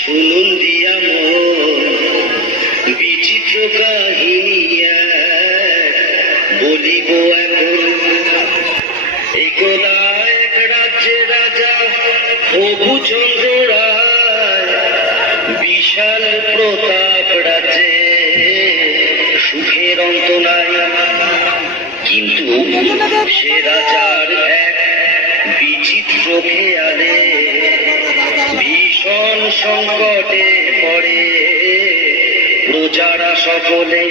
শুনুন দিয়া বিচিত্র কাহিনী বলিব এখন। একদা এক রাজ্যে রাজা প্রভুচন্দ্র রায়, বিশাল প্রতাপ রাজ্যে সুখের অন্ত নাই। কিন্তু সে রাজার এক বিচিত্র খেয়ালে ভীষণ সংকটে পড়ে প্রজারা সকলে।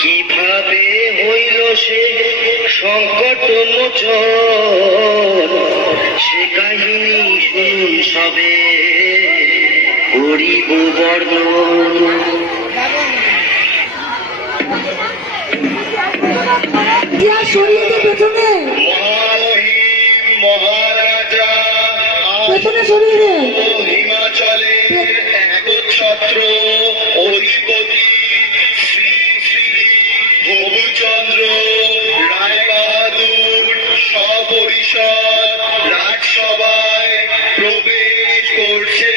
কিভাবে হইল সে সংকট মোচন, সে কাহিনী শুনুন সবে করিব বর্ণন। পেছনে মহারাজা পেছনে সরিয়ে দে। হিমাচলের একচ্ছত্র অধিপতি শ্রী শ্রী প্রভুচন্দ্র রায় বাহাদুর সপরিষদ রাজসভায় প্রবেশ করছে।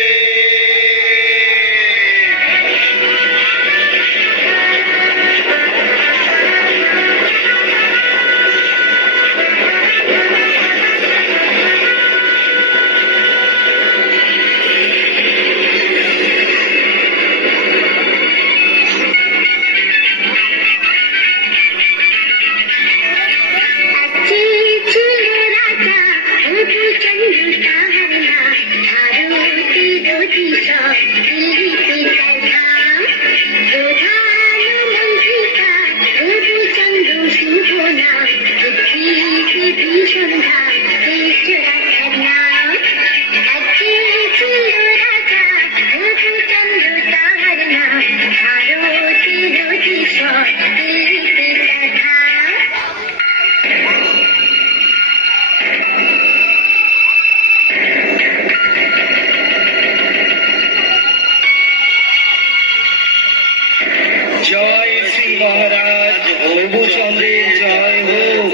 জয় শ্রী মহারাজ প্রভুচন্দ্রের জয় হোক,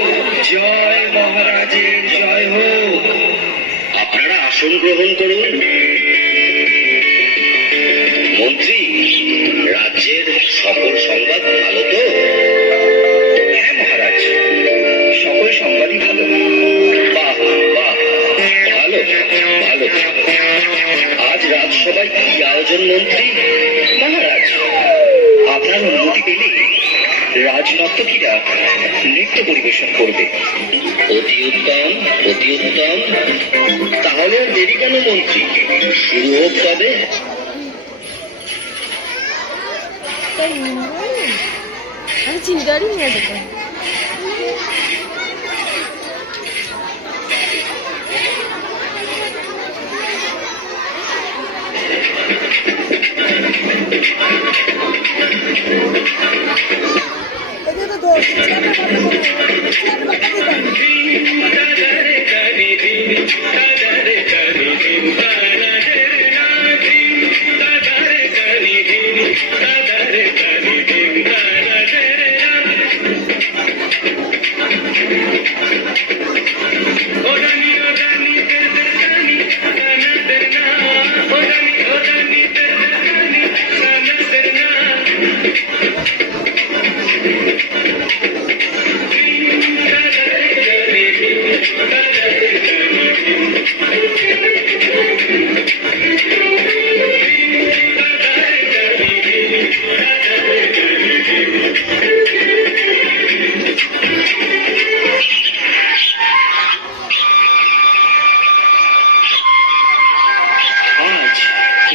জয় মহারাজের জয় হোক। আপনারা আসন গ্রহণ করুন। মন্ত্রী, রাজ্যের সকল সংবাদ ভালো তো? হ্যাঁ মহারাজ, সকল সংবাদই ভালো। বাহ বাহ, ভালো ভালো। আজ রাজসভায় কি আয়োজন মন্ত্রী? মহারাজ, আপনার অনুমতি পেলে রাজনর্তকীরা নৃত্য পরিবেশন করবে। অতি উত্তম, অতি উত্তম। তাহলে আর দেরি কেন মন্ত্রী, শুরু হোক তবে। আমি চিন্তারই নিয়ে যেতে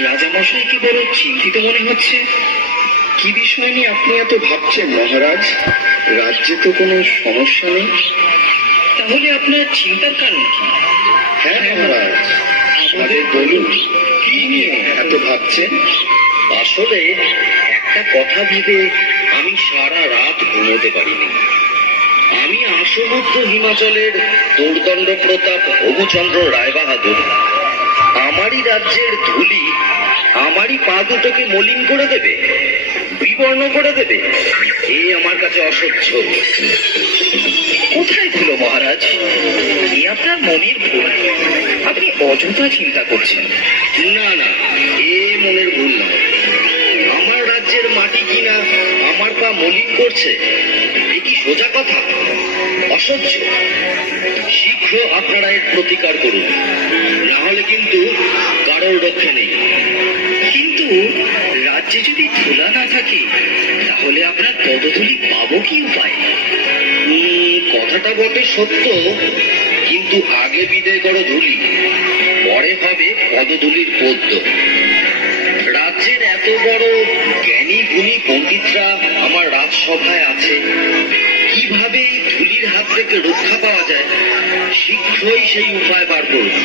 রাজামশাইকে বড় চিন্তিত মনে হচ্ছে। কি বিষয় নিয়ে আপনি এত ভাবছেন মহারাজ? রাজ্যে তো কোনো সমস্যা নেই। তাহলে আপনার চিন্তার কারণ কি? হ্যাঁ মহারাজ, আমাদের বলুন, কি নিয়ে এত ভাবছেন? আসলে একটা কথা ভেবে আমি সারা রাত ঘুমোতে পারিনি। আমি আসমুদ্র হিমাচলের দুর্দণ্ড প্রতাপ প্রভুচন্দ্র রায় বাহাদুর আমারই রাজ্যের ধুলি আমারই পা দুটোকে মলিন করে দেবে, বিবর্ণ করে দেবে। এ আমার কাছে অসহ্য। কোথায় ছিল মহারাজ? এ আপনার মনের ভুল। আপনি অযথা চিন্তা করছেন। না না, এ মনের ভুল নয়। আমার রাজ্যের মাটি কিনা আমার পা মলিন করছে, এ কি সোজা কথা? অসহ্য। শীঘ্র আপনারা এর প্রতিকার করুন, না হলে কিন্তু কারোর রক্ষে নেই। কিন্তু রাজ্যে যদি ধুলা না থাকে, তাহলে আপনার পদধূলি পাবো কি উপায়? কথাটা বটে সত্য, কিন্তু আগে বিদায় করো ধুলি, পরে হবে পদধূলির পদ্য। রাজ্যের এত বড় জ্ঞানী গুণী পণ্ডিতরা আমার রাজসভায় আছে, কিভাবে এই ধুলির হাত থেকে রক্ষা পাওয়া যায় শীঘ্রই সেই উপায় বার করুন,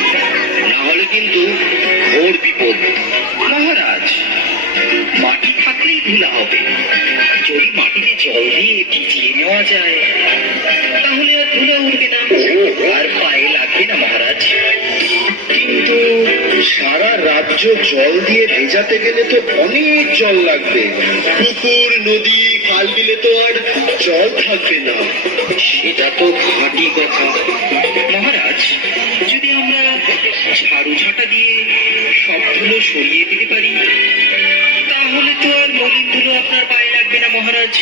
না হলে কিন্তু ঘোর বিপদ। মহারাজ, মাটি থাকলেই ধুলা হবে। যদি মাটিতে জল দিয়ে ভিজিয়ে নেওয়া যায়, তাহলে আর ধুলা উঠবে না, আর পায়ে লাগবে না মহারাজ। কিন্তু সারা রাজ্য জল দিয়ে ভেজাতে গেলে তো অনেক জল লাগবে। পুকুর, নদী, খাল বিলে তো আর জল থাকবে না। সেটা তো খাঁটি কথা মহারাজ। যদি আমরা ঝাড়ু ঝাঁটা দিয়ে সব ধুলো সরিয়ে দিতে পারি, তাহলে তো আর মলিন ধুলো আপনার পায়ে লাগবে না মহারাজ।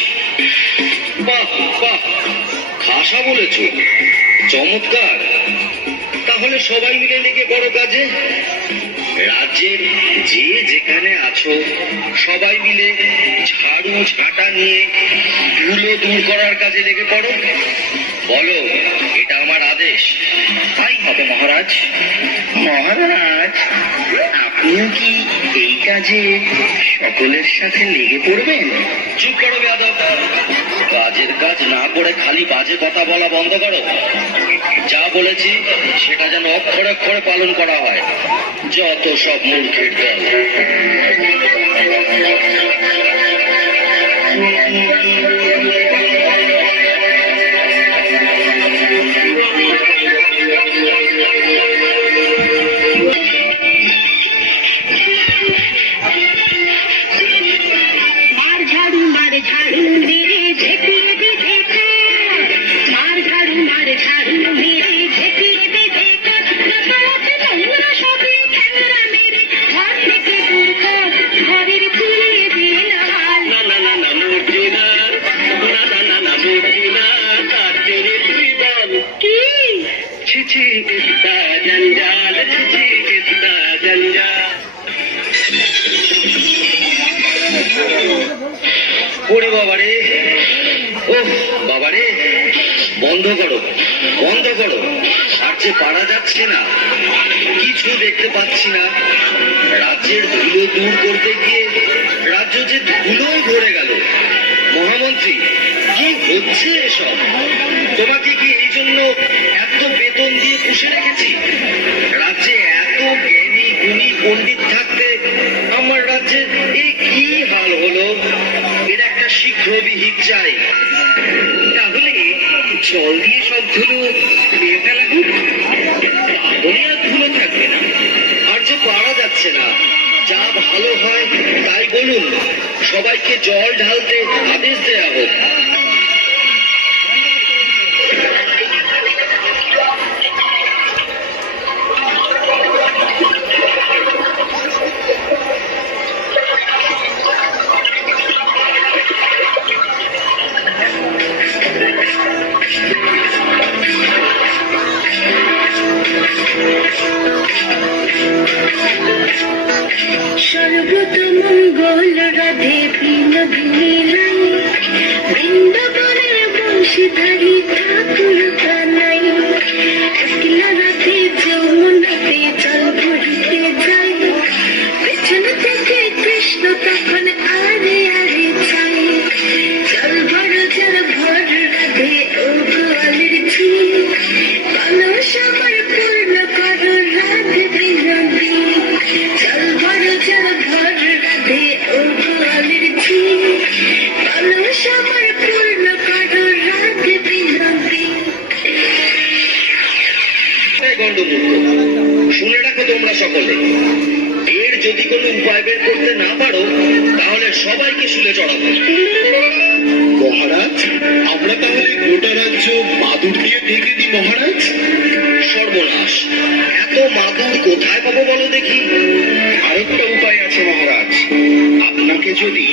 বাহ বাহ, খাসা বলেছ, চমৎকার। তাহলে সবাই মিলে লেগে বড় কাজে। রাজ্যের যে যেখানে আছো, সবাই মিলে ঝাড়ু ঝাঁটা নিয়ে ধুলো দূর করার কাজে লেগে পড়ো। বলো, এটা আমার আদেশ। তাই হবে মহারাজ। মহারাজ, আপনিও কি এই কাজে সকলের সাথে লেগে পড়বেন? চুপ করো বেয়াদব। কাজের কাজ না করে খালি বাজে কথা বলা বন্ধ করো। যা বলেছি সেটা যেন অক্ষরে অক্ষরে পালন করা হয়। যত সব মূর্খের দল। ওরে বাবারে, ও বাবারে, বন্ধ করো বন্ধ করো। আর যে পারা যাচ্ছে না, কিছু দেখতে পাচ্ছি না। রাজ্যের ধুলো দূর করতে গিয়ে রাজ্য যে ধুলোয় ভরে গেল। মহামন্ত্রী, কি হচ্ছে এসব? তোমাকে কি এই জন্য এত বেতন দিয়ে পুষে রেখেছি? রাজ্যে এত জ্ঞানী গুণী পণ্ডিত থাকতে আমার রাজ্যে এই কি হাল হলো? এর একটা শীঘ্র বিহিত চাই। তাহলে জল দিয়ে সব ধুলো নিয়ে ফেলা হোক, তাহলে আর ধুলো থাকবে না। আর যে পারা যাচ্ছে না, যা ভালো হয় তাই বলুন। সবাইকে জল ঢালতে আদেশ দেয়া হোক। সর্বতমঙ্গল রাধে বিনোদিনী লাই, বৃন্দাবনের বংশীধারী ঠাকুর কানাই। একলা রাধে যমুনাতে জল ভরিতে যাই, পেছন থেকে কৃষ্ণ তখন আরে আরে চাই। জল ভর রাধে ও গোয়ালের ঝি, কলস আমার পূর্ণ করো রাধে বিনোদিনী। জল ভর রাধে ও গোয়ালের ঝি, কলস আমার পূর্ণ করো রাধে বিনোদিনী। গণ্ডমূর্খ, শুনে রাখো তোমরা সকলে। এর যদি কোনো উপায় বের করতে না পারো তাহলে সবাইকে শুলে চড়াবো। মহারাজ, আমরা তাহলে গোটা রাজ্য মাদুর দিয়ে ঢেকে দিই মহারাজ। সর্বনাশ, এত মাদুর কোথায় পাবো বলো দেখি? আরেকটা উপায় আছে মহারাজ, আপনাকে যদি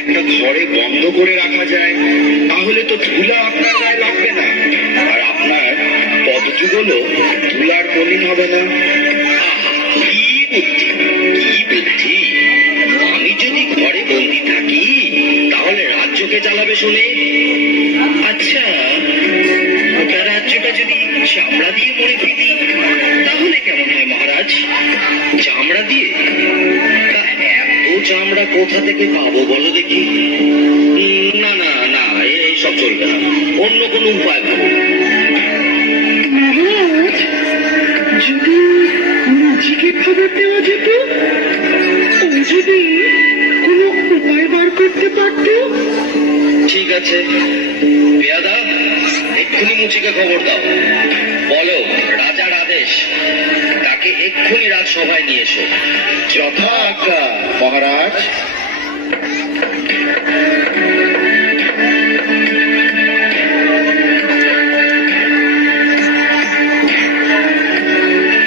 একটা ঘরে বন্ধ করে রাখা যায় তাহলে তো ধুলা আপনার গায়ে লাগবে না, আর আপনার পদযুগল ধুলার মলিন হবে না। কি বুদ্ধি, কি বুদ্ধি! আমি যদি ঘরে বন্দি থাকি তাহলে রাজ্যকে চালাবে শুনে? আচ্ছা, গোটা রাজ্যটা যদি চামড়া দিয়ে মরে ফেলি তাহলে কেমন হয় মহারাজ? চামড়া দিয়ে? তা এত চামড়া কোথা থেকে পাবো বলো দেখি? না না না, এইসব চলবে না, অন্য কোনো উপায় ভাবো। মহারাজ, যদি মুচিকে খবর দেওয়া যেত, ও যদি কোনো উপায় বার করতে পারতো। ঠিক আছে, পেয়াদা, এক্ষুনি মুচিকে খবর দাও, বলো রাজার আদেশ, তাকে এক্ষুনি রাজসভায় নিয়ে এসো। যথা আজ্ঞা মহারাজ।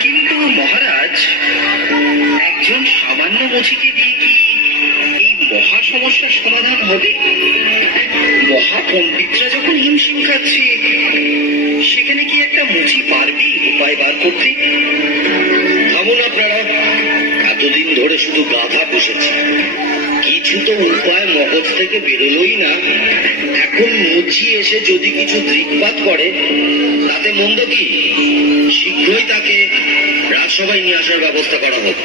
কিন্তু মহারাজ, একজন সামান্য মুচিকে দিয়ে কি এই মহা সমস্যার সমাধান হবে? মহাপণ্ডিতরা যখন হিমশিম খাচ্ছে, সেখানে কি একটা মুচি পারবি উপায় বার করতে? থামুন আপনারা, এতদিন ধরে শুধু গাধা পুষেছি, কিছু তো উপায় মগজ থেকে বেরোলোই না। এখন মুচি এসে যদি কিছু দৃকপাত করে তাতে মন্দ কি? শীঘ্রই তাকে রাজসভায় নিয়ে আসার ব্যবস্থা করা হোক।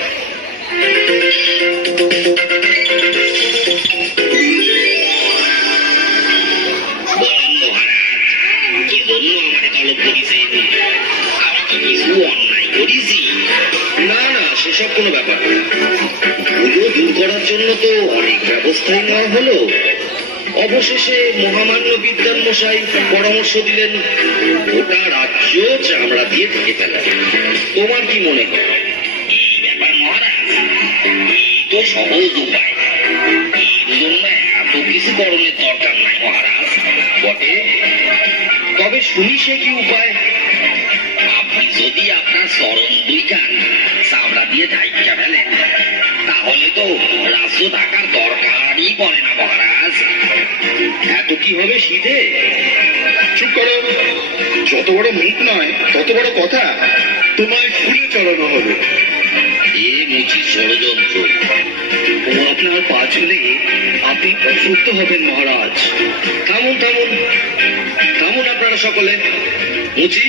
বলেন মহারাজ, কি জন্য আমাকে তলব করেছেন? আমি কি কিছু অন্যায় করেছি? না না, সেসব কোনো ব্যাপার না। ভুলো দূর করার জন্য তো অনেক ব্যবস্থাই নেওয়া হলো। অবশেষে মহামান্য বিদ্যান মশাই পরামর্শ দিলেন গোটা রাজ্য চামড়া দিয়ে ঢেকে ফেলা। তোমার কি মনে হয়? এই ব্যাপার মহারাজ, এই তো সহজ উপায়, এর জন্য এত কিছু করণের দরকার নাই মহারাজ। বটে, তবে শুনি সে কি উপায়? আপনি যদি আপনার চরণ দুইখান চামড়া দিয়ে ঢাইকা ফেলেন তাহলে তো রাজ্য থাকার দরকারই পড়ে না মহারাজ। এত কি হবে শীতে? চুপ করো, যত বড় মুখ নয় তত বড় কথা, তোমায় ফুলে চড়ানো হবে। এ মুচি ষড়যন্ত্র। ও আপনার পা ছুলে আপনি অসুস্থ হবেন মহারাজ। থামুন থামুন থামুন আপনারা সকলে। মুচি,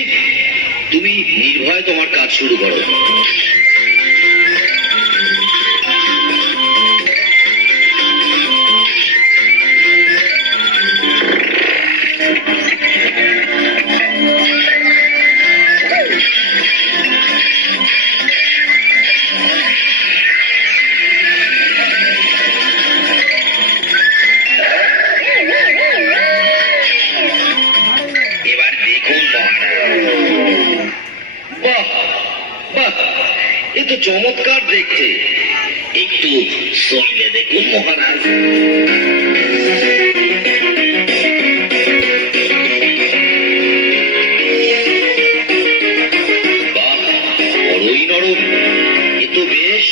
তুমি নির্ভয়ে তোমার কাজ শুরু করো। এবার দেখুন মহারাজ, বাহ বাহ, এ তো চমৎকার দেখতে। একটু শরীরে দেখুন মহারাজ। বাহ, বড়ই নরম, এ তো বেশ,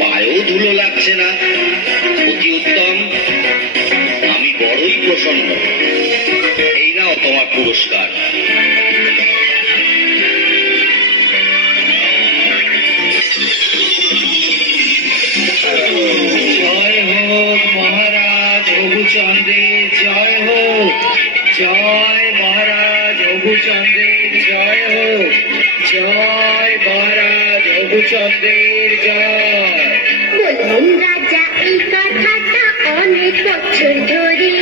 পায়েও ধুলো লাগছে না, অতি উত্তম। আমি বড়ই প্রসন্ন। এই নাও তোমার পুরস্কার। জয় হোক মহারাজ রঘুচন্দ্রের জয় হোক, জয় মহারাজ রঘুচন্দ্রের জয় হোক, জয় মহারাজ রঘুচন্দ্রের জয়। বললেন রাজা এই কথাটা অনেক বছর ধরে।